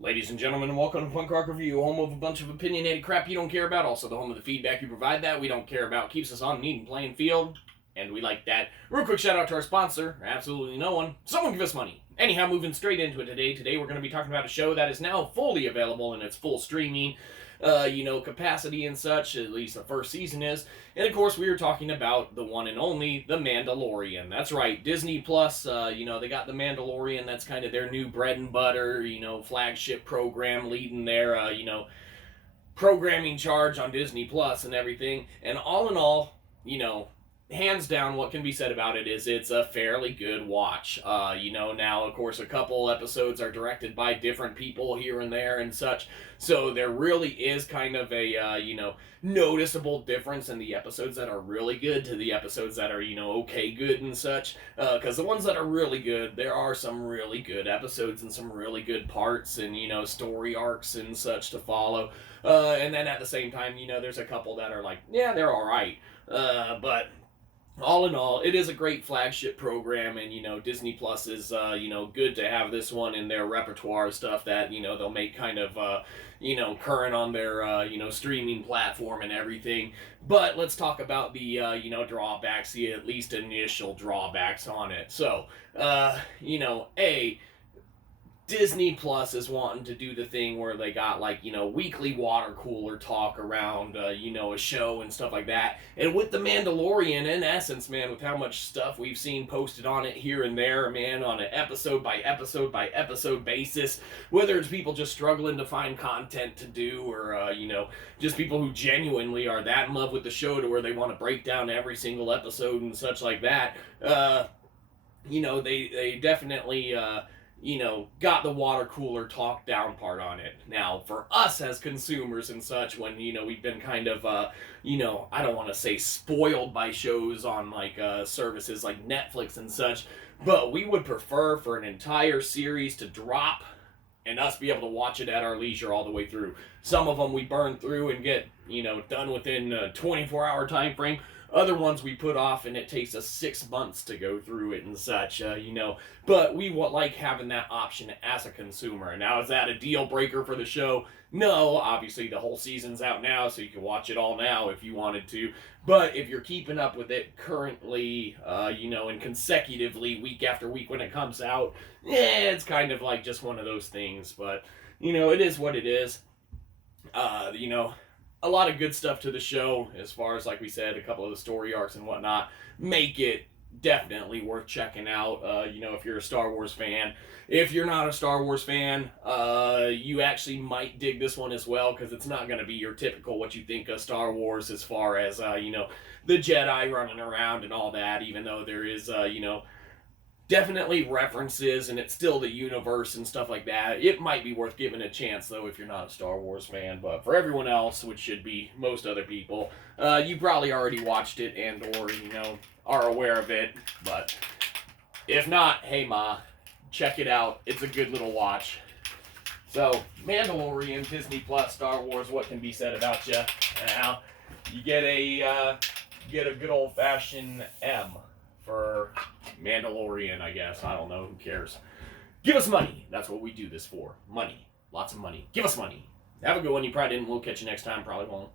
Ladies and gentlemen, welcome to Punk Rock Review, home of a bunch of opinionated crap you don't care about, also the home of the feedback you provide that we don't care about, keeps us on an even playing field, and we like that. Real quick shout out to our sponsor, absolutely no one. Someone give us money. Anyhow, moving straight into it today. Today we're going to be talking about a show that is now fully available in its full streaming, capacity and such, at least the first season is. And of course, we were talking about the one and only, The Mandalorian. That's right, Disney Plus, they got The Mandalorian. That's kind of their new bread and butter, flagship program leading their, programming charge on Disney Plus and everything. And all in all, hands down, what can be said about it is it's a fairly good watch. Now, of course, a couple episodes are directed by different people here and there and such, so there really is kind of a, noticeable difference in the episodes that are really good to the episodes that are, okay good and such, because the ones that are really good, there are some really good episodes and some really good parts and, story arcs and such to follow, and then at the same time, there's a couple that are like, yeah, they're alright, but all in all, it is a great flagship program, and, Disney Plus is, good to have this one in their repertoire of stuff that, they'll make kind of, current on their, streaming platform and everything. But let's talk about the, drawbacks, the at least initial drawbacks on it. So, Disney Plus is wanting to do the thing where they got, weekly water cooler talk around, a show and stuff like that. And with The Mandalorian, in essence, man, with how much stuff we've seen posted on it here and there, man, on an episode by episode by episode basis, whether it's people just struggling to find content to do or, just people who genuinely are that in love with the show to where they want to break down every single episode and such like that, they definitely, got the water cooler talk down part on it. Now, for us as consumers and such, when, we've been kind of, I don't want to say spoiled by shows on, services like Netflix and such, but we would prefer for an entire series to drop and us be able to watch it at our leisure all the way through. Some of them we burn through and get, done within a 24-hour time frame. Other ones we put off and it takes us 6 months to go through it and such, But we like having that option as a consumer. Now, is that a deal breaker for the show? No, obviously the whole season's out now, so you can watch it all now if you wanted to. But if you're keeping up with it currently, and consecutively week after week when it comes out, it's kind of like just one of those things. But, it is what it is. A lot of good stuff to the show as far as, like we said, a couple of the story arcs and whatnot make it definitely worth checking out, if you're a Star Wars fan. If you're not a Star Wars fan, you actually might dig this one as well, because it's not going to be your typical what you think of Star Wars as far as, the Jedi running around and all that, even though there is, definitely references, and it's still the universe and stuff like that. It might be worth giving a chance, though, if you're not a Star Wars fan. But for everyone else, which should be most other people, you probably already watched it and or, are aware of it. But if not, hey, Ma, check it out. It's a good little watch. So, Mandalorian, Disney Plus, Star Wars, what can be said about you? Now, you get a good old-fashioned M for Mandalorian, I guess. I don't know. Who cares? Give us money. That's what we do this for. Money. Lots of money. Give us money. Have a good one. You probably didn't. We'll catch you next time. Probably won't.